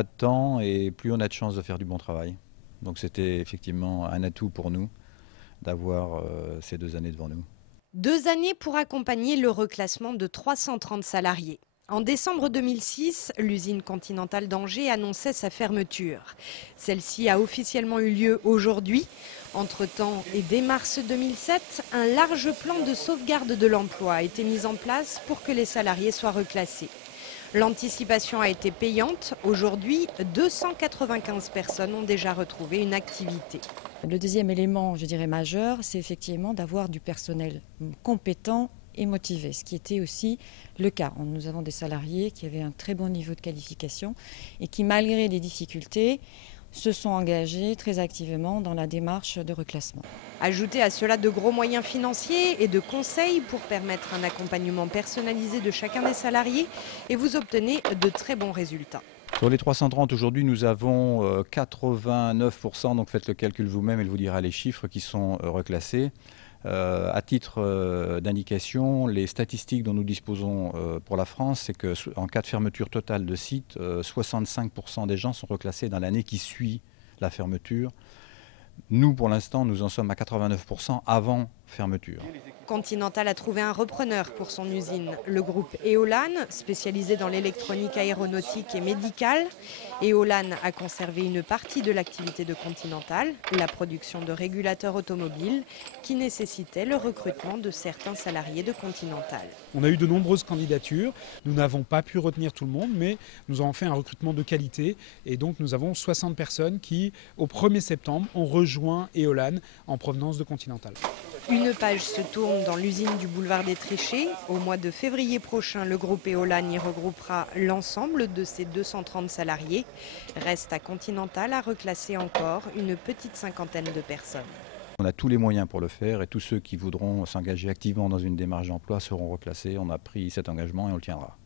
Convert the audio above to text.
a de temps et plus on a de chances de faire du bon travail. Donc c'était effectivement un atout pour nous d'avoir ces 2 années devant nous. 2 années pour accompagner le reclassement de 330 salariés. En décembre 2006, l'usine Continentale d'Angers annonçait sa fermeture. Celle-ci a officiellement eu lieu aujourd'hui. Entre-temps et dès mars 2007, un large plan de sauvegarde de l'emploi a été mis en place pour que les salariés soient reclassés. L'anticipation a été payante. Aujourd'hui, 295 personnes ont déjà retrouvé une activité. Le deuxième élément, je dirais majeur, c'est effectivement d'avoir du personnel compétent et motivé, ce qui était aussi le cas. Nous avons des salariés qui avaient un très bon niveau de qualification et qui, malgré les difficultés, se sont engagés très activement dans la démarche de reclassement. Ajoutez à cela de gros moyens financiers et de conseils pour permettre un accompagnement personnalisé de chacun des salariés et vous obtenez de très bons résultats. Sur les 330 aujourd'hui, nous avons 89%, donc faites le calcul vous-même, elle vous dira les chiffres qui sont reclassés. À titre d'indication, les statistiques dont nous disposons pour la France, c'est qu'en cas de fermeture totale de site, 65% des gens sont reclassés dans l'année qui suit la fermeture. Nous, pour l'instant, nous en sommes à 89% avant fermeture. Continental a trouvé un repreneur pour son usine, le groupe Éolan, spécialisé dans l'électronique aéronautique et médicale. Éolan a conservé une partie de l'activité de Continental, la production de régulateurs automobiles, qui nécessitait le recrutement de certains salariés de Continental. On a eu de nombreuses candidatures, nous n'avons pas pu retenir tout le monde, mais nous avons fait un recrutement de qualité et donc nous avons 60 personnes qui, au 1er septembre, ont rejoint Éolan en provenance de Continental. Une page se tourne dans l'usine du boulevard des Trichets. Au mois de février prochain, le groupe Éolan y regroupera l'ensemble de ses 230 salariés. Reste à Continental à reclasser encore une petite cinquantaine de personnes. On a tous les moyens pour le faire et tous ceux qui voudront s'engager activement dans une démarche d'emploi seront reclassés. On a pris cet engagement et on le tiendra.